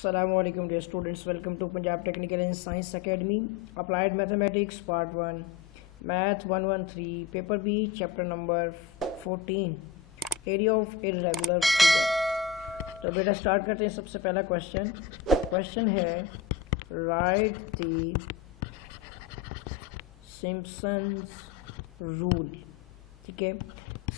Assalamualaikum dear students, welcome to Punjab Technical and Science Academy, Applied Mathematics Part 1, Math 113, Paper B, Chapter number 14, Area of Irregular Figure। तो बेटा start करते हैं। सबसे पहला question है right the Simpson's rule. ठीक है,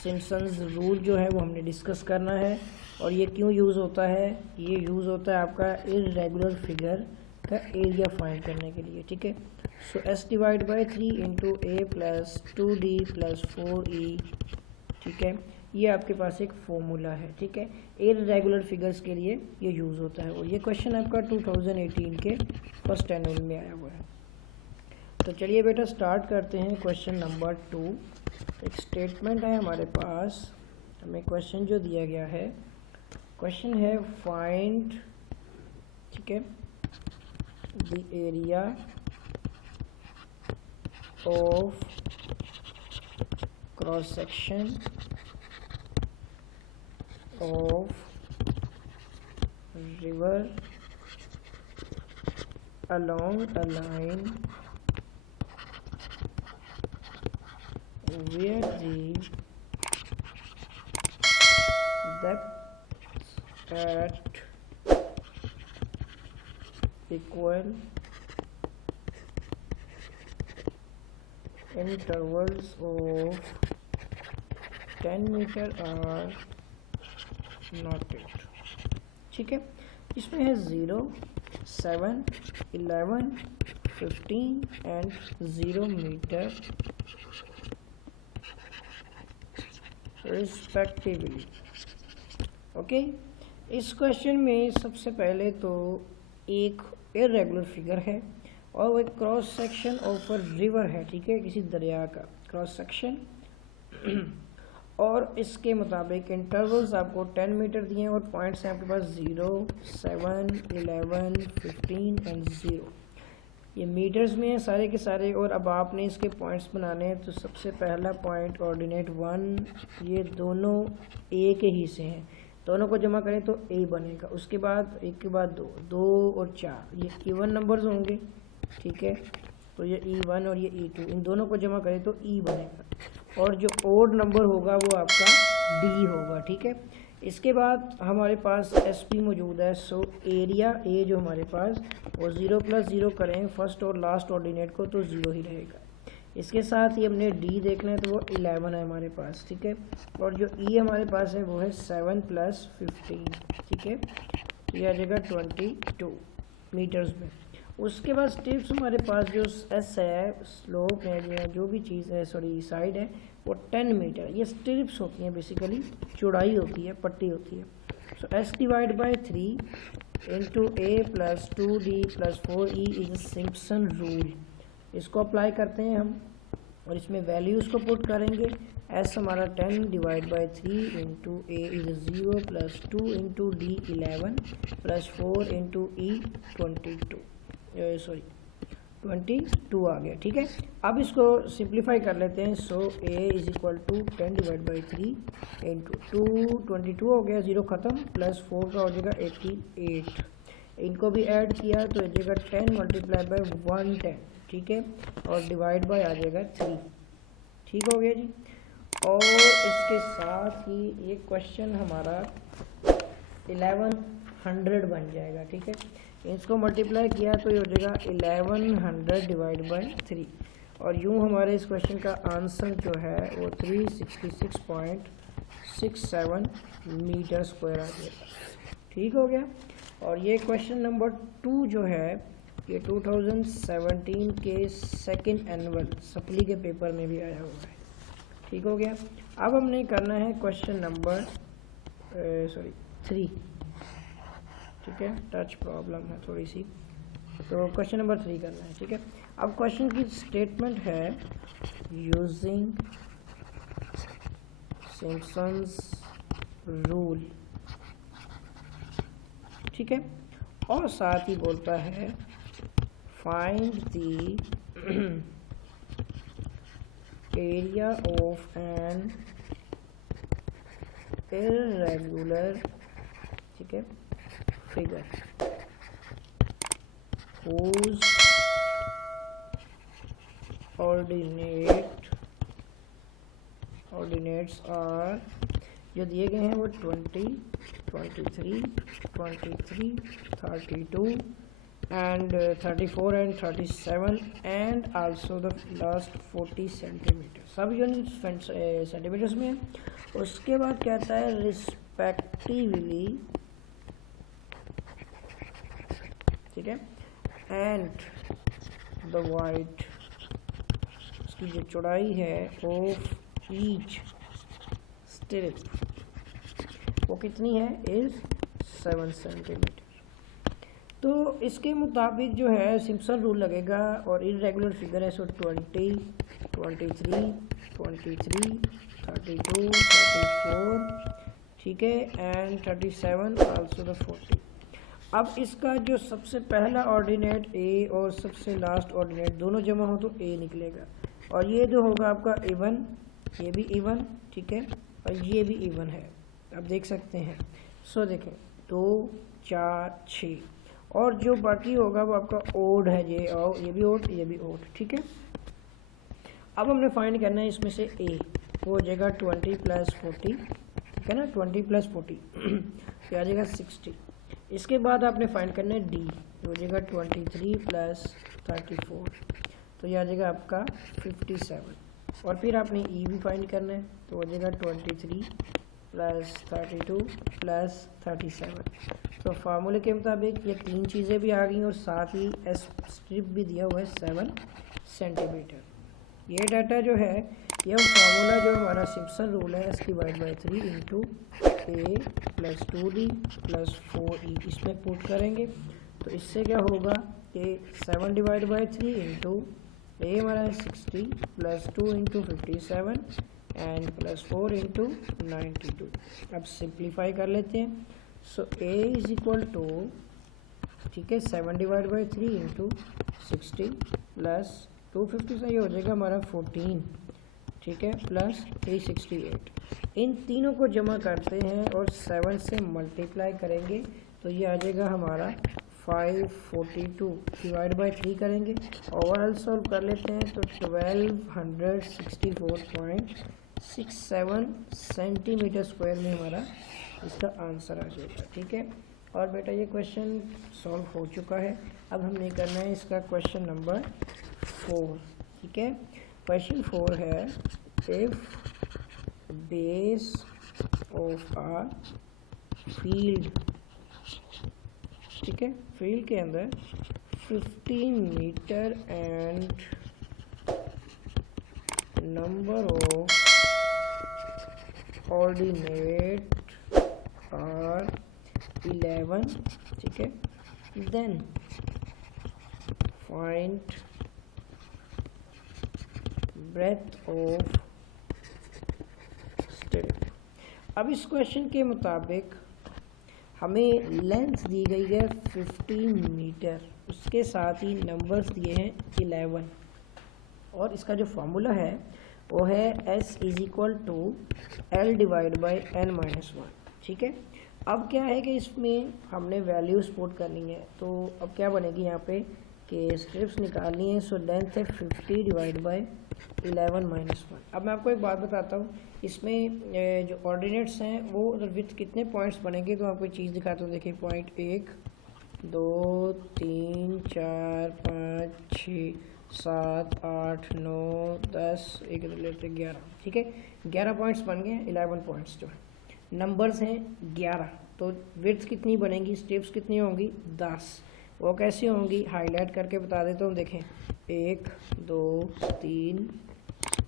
Simpson's rule जो है वो हमने डिस्कस करना है और ये क्यों यूज़ होता है। ये यूज़ होता है आपका इर्रेगुलर फिगर का एरिया फाइंड करने के लिए। ठीक है, सो s divide by 3 into A plus 2d plus 4e। ठीक है, ये आपके पास एक फॉर्मूला है। ठीक है, इर्रेगुलर फिगर्स के लिए ये यूज़ होता है और ये क्वेश्चन आपका 2018 के फर्स्ट एनुअल में आया हुआ है। तो चलिए बेटा स्टार्ट करते हैं। क्वेश्चन नंबर 2, एक स्टेटमेंट है हमारे पास। हमें क्वेश्चन जो दिया गया है, क्वेश्चन है फाइंड, ठीक है, the area of cross section of river along a line where the depth at equal intervals of 10 meter are noted। ठीक है, इसमें है 0, 7, 11, 15 एंड 0 मीटर रिस्पेक्टिवली। ओके, इस क्वेश्चन में सबसे पहले तो एक इर्रेगुलर फिगर है और वो एक cross section of a river है। ठीक है, किसी दरिया का क्रॉस सेक्शन और इसके मुताबिक इंटरवल्स आपको 10 मीटर दिए हैं और पॉइंट्स हैं आपके पास 0, 7, 11, 15 एंड 0। ये मीटर्स में हैं सारे के सारे और अब आपने इसके पॉइंट्स बनाने हैं। तो सबसे पहला पॉइंट ऑर्डिनेट 1, ये दोनों ए के ही से हैं, दोनों को जमा करें तो ए बनेगा। उसके बाद एक के बाद 2, 2 और 4 ये इवन नंबर्स होंगे। ठीक है, तो ये E1 और ये E2, इन दोनों को जमा करें तो E बनेगा और जो ओड नंबर होगा वो आपका D होगा। ठीक है, इसके बाद हमारे पास SP मौजूद है। सो एरिया ए जो हमारे पास वो 0 + 0 करें फर्स्ट और लास्ट ऑर्डिनेट को तो 0 ही रहेगा। इसके साथ ही हमने D देखना है तो वो 11 है हमारे पास। ठीक है, और जो E हमारे पास है वो है 7 + 15। ठीक है, ये आ जाएगा 22 मीटर्स में। उसके बाद स्टेप्स हमारे पास जो S है, स्लोप है, जो भी चीज़ है, सॉरी साइड है, वो 10 मीटर। ये स्ट्रिप्स होती हैं, बेसिकली चौड़ाई होती है, पट्टी होती है। सो S divide by 3 into A plus 2d plus 4e is Simpson rule. इसको अप्लाई करते हैं हम और इसमें वैल्यूज़ को पुट करेंगे। S हमारा 10 divide by 3 into A is 0 plus 2 into D 11 plus 4 into E 22 आ गया। ठीक है, अब इसको सिंप्लीफाई कर लेते हैं। So A is equal to 10 divide by 3 into 2 22 हो गया, 0 ख़त्म, प्लस 4 का हो जाएगा 88। इनको भी ऐड किया तो हो जाएगा 10 मल्टीप्लाई बाई 110। ठीक है, और डिवाइड बाय आ जाएगा 3। ठीक हो गया जी। और इसके साथ ही ये क्वेश्चन हमारा 1100 बन जाएगा। ठीक है, इसको मल्टीप्लाई किया तो ये हो जाएगा 1100 डिवाइड बाय 3 और यूँ हमारे इस क्वेश्चन का आंसर जो है वो 366.67 मीटर स्क्वायर आ जाएगा। ठीक हो गया। और ये क्वेश्चन नंबर 2 जो है ये 2017 के सेकंड एनुअल सप्ली के पेपर में भी आया हुआ है। ठीक हो गया। अब हमने करना है क्वेश्चन नंबर 3। ठीक है, टच प्रॉब्लम है थोड़ी सी, तो क्वेश्चन नंबर 3 करना है। ठीक है, अब क्वेश्चन की स्टेटमेंट है यूजिंग सिम्पसन्स रूल। ठीक है, और साथ ही बोलता है find the area of an irregular, ठीक है, फिगर। whose ordinates are, जो दिए गए हैं वो 20, 23, 32 and 34 and 37 and also the last 40 centimetre, सब यूनिट सेंटीमीटर्स में है। उसके बाद कहता है रिस्पेक्टिवली, ठीक है, एंड द वाइड, उसकी जो चौड़ाई है ऑफ ईच स्ट्रिप वो कितनी है, इज 7 सेंटीमीटर। तो इसके मुताबिक जो है सिम्पसन रूल लगेगा और इरेगुलर फिगर है, सो 20, 23, 32, 34, ठीक है, एंड 37 आल्सो द 40। अब इसका जो सबसे पहला ऑर्डिनेट ए और सबसे लास्ट ऑर्डिनेट दोनों जमा हो तो ए निकलेगा, और ये जो होगा आपका इवन, ये भी इवन, ठीक है, और ये भी इवन है, आप देख सकते हैं। सो देखें 2, 4, 6, और जो बाकी होगा वो आपका ओड है, ये भी ओड, ये भी ओड, ठीक है। अब हमने फाइंड करना है इसमें से ए, वो हो जाएगा 20 + 40, ठीक है ना, 20 + 40 तो आ जाएगा 60। इसके बाद आपने फाइंड करना है डी, हो जाएगा 23 + 34, तो ये आ जाएगा आपका 57। और फिर आपने ई भी फाइंड करना है, तो हो जाएगा 23 + 32 + 37। तो फार्मूले के मुताबिक ये तीन चीज़ें भी आ गई और साथ ही एस स्ट्रिप भी दिया हुआ है 7 सेंटीमीटर। ये डाटा जो है, ये फार्मूला जो हमारा सिम्पसन रूल है, S/3 इंटू ए + 2d + 4e, इसमें पुट करेंगे तो इससे क्या होगा कि 7/3 इंटू ए हमारा 60 + 2 इंटू 57 एंड +4 इंटू 92। अब सिंप्लीफाई कर लेते हैं। So A is equal to, ठीक है, 7/3 इंटू 60 + 257, ये हो जाएगा हमारा 14, ठीक है, + 368। इन तीनों को जमा करते हैं और 7 से मल्टीप्लाई करेंगे तो ये आ जाएगा हमारा 542 / 3 करेंगे, ओवरऑल सॉल्व कर लेते हैं तो 1264.67 सेंटीमीटर स्क्वायर में हमारा इसका आंसर आ जाएगा, ठीक है। और बेटा ये क्वेश्चन सॉल्व हो चुका है। अब हमें करना है इसका क्वेश्चन नंबर 4, ठीक है। क्वेश्चन 4 है, if base of a field, ठीक है, फील्ड के अंदर 15 metre and number of ordinate are 11, ठीक है, then find breadth of strip. अब इस क्वेश्चन के मुताबिक हमें लेंथ दी गई है 15 मीटर, उसके साथ ही नंबर्स दिए हैं 11, और इसका जो फॉर्मूला है वो है S = L/n-1, ठीक है। अब क्या है कि इसमें हमने वैल्यूज पुट करनी है, तो अब क्या बनेगी यहाँ पे कि स्ट्रिप्स निकालनी है। सो लेंथ है 50 / 11-1। अब मैं आपको एक बात बताता हूँ, इसमें जो ऑर्डिनेट्स हैं वो विथ कितने पॉइंट्स बनेंगे, तो आपको एक चीज़ दिखाता हूँ। देखिए पॉइंट 1, 2, 3, 4, 5, 6, 7, 8, 9, 10, एक रिलेटेड 11, ठीक है, 11 पॉइंट्स बन गए। 11 पॉइंट्स जो है नंबर्स हैं 11, तो विड्थ कितनी बनेंगी, स्टेप्स कितनी होंगी, 10। वो कैसे होंगी, हाईलाइट करके बता देता हूँ। देखें 1, 2, 3,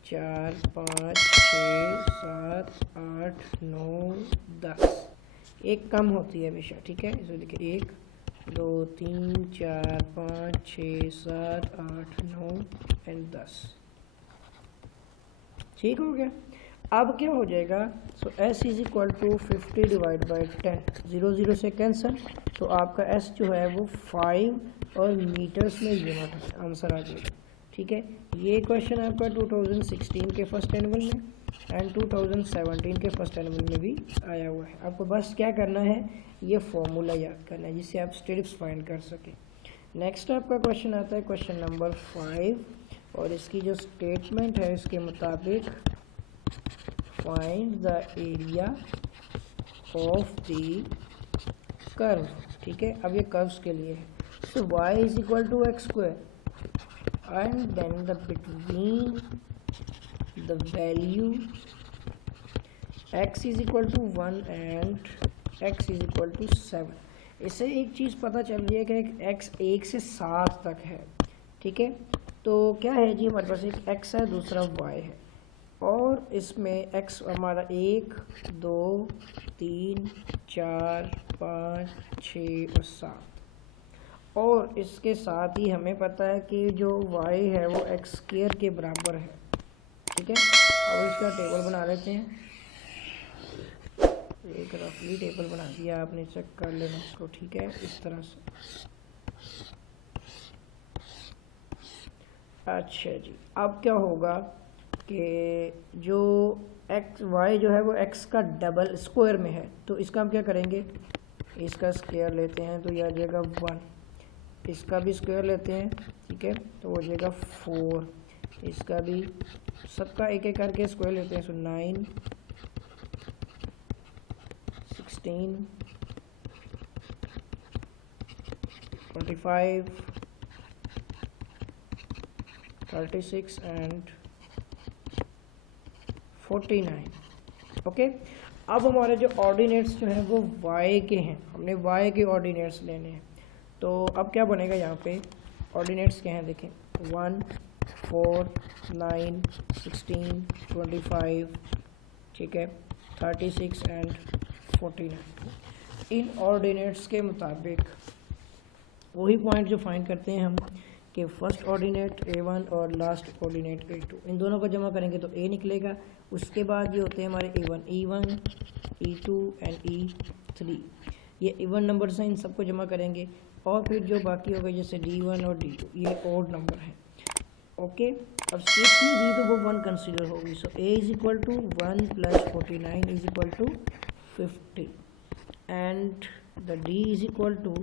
4, 5, 6, 7, 8, 9, 10, एक कम होती है हमेशा, ठीक है। इसमें देखिए 1, 2, 3, 4, 5, 6, 7, 8, 9 एंड 10, ठीक हो गया। अब क्या हो जाएगा, सो S = 50 / 10, 0 0 से कैंसिल, तो आपका S जो है वो 5 और मीटर्स में यूनिट है, आंसर आ जाएगा, ठीक है। ये क्वेश्चन आपका 2016 के फर्स्ट एनुअल में एंड 2017 के फर्स्ट एनुअल में भी आया हुआ है। आपको बस क्या करना है, ये फॉर्मूला याद करना है जिससे आप स्ट्रिप्स फाइंड कर सकें। नेक्स्ट आपका क्वेश्चन आता है क्वेश्चन नंबर 5 और इसकी जो स्टेटमेंट है इसके मुताबिक find the area of the curve. ठीक है, अब ये कर्व्स के लिए है। So y is equal to X square and then the between the value x is equal to 1 and x is equal to 7। इससे एक चीज़ पता चल रही है कि x 1 से 7 तक है। ठीक है, तो क्या है जी, हमारे पास एक x है, दूसरा y है, और इसमें x हमारा 1 2 3 4 5 6 और 7, और इसके साथ ही हमें पता है कि जो y है वो x स्क्वायर के बराबर है। ठीक है, अब इसका टेबल बना लेते हैं। एक रफली टेबल बना दिया आपने, चेक कर लेना इसको। ठीक है, इस तरह से। अच्छा जी, अब क्या होगा कि जो एक्स वाई जो है वो एक्स का डबल स्क्वायर में है, तो इसका हम क्या करेंगे, इसका स्क्वायर लेते हैं तो यह आ जाएगा 1, इसका भी स्क्वायर लेते हैं। ठीक है, तो हो जाएगा 4, इसका भी, सबका एक एक करके स्क्वायर लेते हैं। सो 9 16 25 36 एंड 49। ओके, अब हमारे जो ऑर्डिनेट्स जो हैं वो y के हैं, हमने y के ऑर्डिनेट्स लेने हैं। तो अब क्या बनेगा, यहाँ पे ऑर्डिनेट्स क्या हैं देखें, 1 4 9 16 25, ठीक है, 36 एंड 49। इन ऑर्डिनेट्स के मुताबिक वही पॉइंट जो फाइंड करते हैं हम कि फर्स्ट ऑर्डिनेट a1 और लास्ट ऑर्डिनेट a2, इन दोनों को जमा करेंगे तो a निकलेगा। उसके बाद ये होते हैं हमारे e1 e2 एंड e3, ये इवन नंबर्स हैं, इन सबको जमा करेंगे। और फिर जो बाकी हो गए जैसे d1 और d2, ये ऑड नंबर है। ओके, अब स्टेट में दी तो वो 1 कंसीडर होगी। So a is equal to 1 plus 49 is equal to 50 and the d is equal to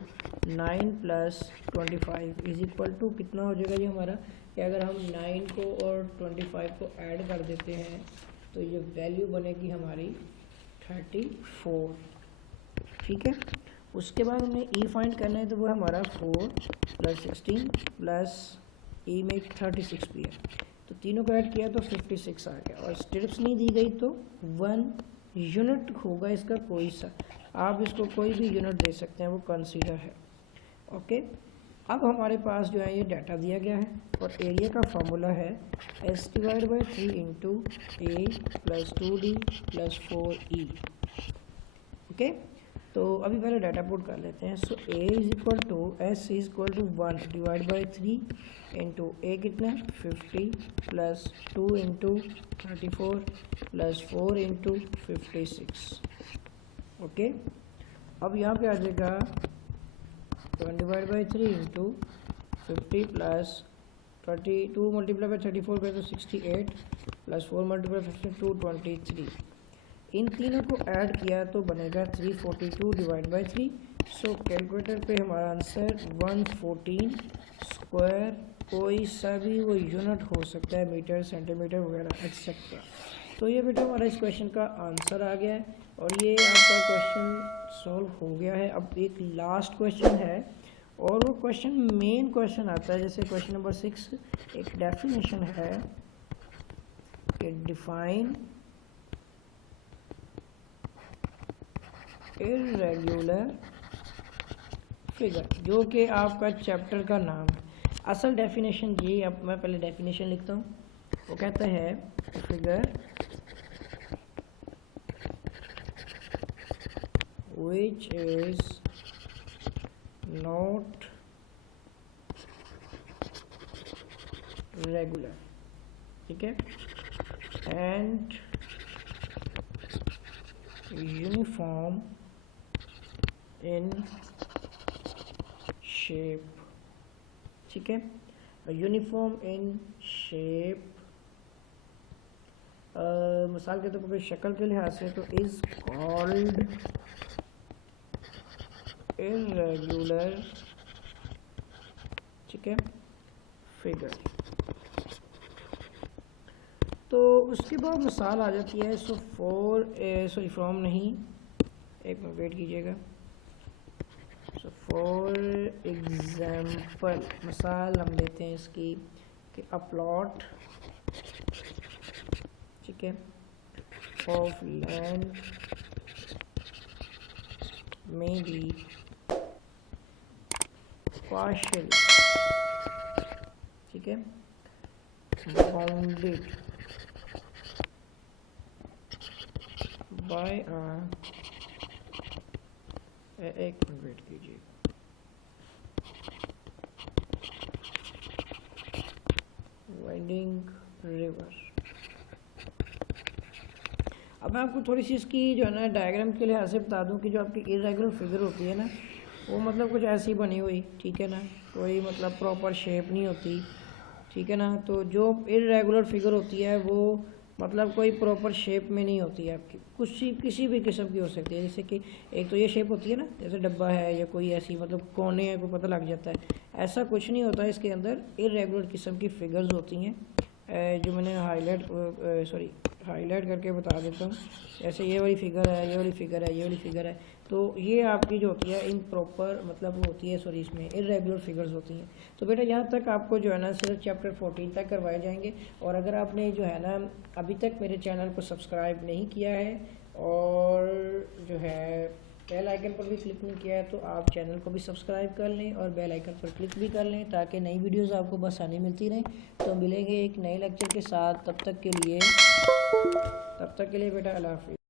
9 plus 25 is equal to कितना हो जाएगा ये हमारा, कि अगर हम 9 को और 25 को ऐड कर देते हैं तो ये वैल्यू बनेगी हमारी 34। ठीक है, उसके बाद हमें e फाइंड करना है, तो वो हमारा 4 प्लस 16 प्लस e में 36 भी है, तो तीनों को ऐड किया तो 56 आ गया। और स्टेप्स नहीं दी गई तो 1 यूनिट होगा इसका कोई सा, आप इसको कोई भी यूनिट दे सकते हैं, वो कंसीडर है। ओके, अब हमारे पास जो है ये डाटा दिया गया है और एरिया का फॉर्मूला है s/3 into a plus 2d plus 4e। Okay, तो अभी पहले डाटा पुट कर लेते हैं। So a is equal to s is equal to 1 divide by 3 into a कितना 50 plus 2 into 34 plus 4 into 56। Okay, अब यहाँ पे आ जाएगा 1 divide by 3 into 50 plus 32 multiply by 34 पे तो 68 प्लस 4 मल्टीप्लाई 52 23। इन तीनों को ऐड किया तो बनेगा 342 डिवाइड बाई 3। सो कैलकुलेटर पे हमारा आंसर 114 स्क्वायर, कोई सा भी वो यूनिट हो सकता है, मीटर सेंटीमीटर वगैरह एक्सेट्रा। तो ये बेटा हमारा इस क्वेश्चन का आंसर आ गया है और ये आपका क्वेश्चन सॉल्व हो गया है। अब एक लास्ट क्वेश्चन है और वो क्वेश्चन मेन क्वेश्चन आता है, जैसे क्वेश्चन नंबर 6 एक डेफिनेशन है कि डिफाइन इर्रेगुलर फिगर, जो कि आपका चैप्टर का नाम है। असल डेफिनेशन ये, अब मैं पहले डेफिनेशन लिखता हूँ। वो कहता है figure which is not regular, ठीक है, and uniform in shape, ठीक है, यूनिफॉर्म इन शेप, मिसाल के तौर पर शक्ल के लिहाज से तो इज कॉल्ड irregular ठीक है, फिगर। तो उसके बाद मिसाल आ जाती है। सो फ्रॉम नहीं, एक मिनट वेट कीजिएगा। सो फॉर एग्जाम्पल मिसाल हम लेते हैं इसकी कि अ प्लॉट, ठीक है, ऑफ लैंड में बी पार्शियल, ठीक है, बाउंडेड बाय एक मिनट वेट कीजिए। Winding river. अब मैं आपको थोड़ी सी इसकी जो है ना डायग्राम के लिहाज से बता दूं कि जो आपकी इरेगुलर फिगर होती है ना, वो मतलब कुछ ऐसी बनी हुई, ठीक है ना, कोई मतलब प्रॉपर शेप नहीं होती, ठीक है ना। तो जो इरेगुलर फिगर होती है वो मतलब कोई प्रॉपर शेप में नहीं होती है आपकी, कुछ किसी भी किस्म की हो सकती है। जैसे कि एक तो ये शेप होती है ना, जैसे डब्बा है या कोई ऐसी मतलब कोने हैं, कोई पता लग जाता है, ऐसा कुछ नहीं होता है। इसके अंदर इरेगुलर किस्म की फिगर्स होती हैं, जो मैंने हाईलाइट करके बता देता हूँ। जैसे ये वाली फिगर है, ये वाली फिगर है, ये वाली फिगर है, तो ये आपकी जो होती है इम्प्रॉपर मतलब वो होती है, इसमें इरेगुलर फिगर्स होती हैं। तो बेटा यहाँ तक आपको जो है ना सिर्फ चैप्टर 14 तक करवाए जाएंगे। और अगर आपने जो है ना अभी तक मेरे चैनल को सब्सक्राइब नहीं किया है और जो है बेल आइकन पर भी क्लिक नहीं किया है, तो आप चैनल को भी सब्सक्राइब कर लें और बेल आइकन पर क्लिक भी कर लें, ताकि नई वीडियोस आपको बस आने मिलती रहें। तो मिलेंगे एक नए लेक्चर के साथ, तब तक के लिए बेटा अल्लाह हाफ़िज़।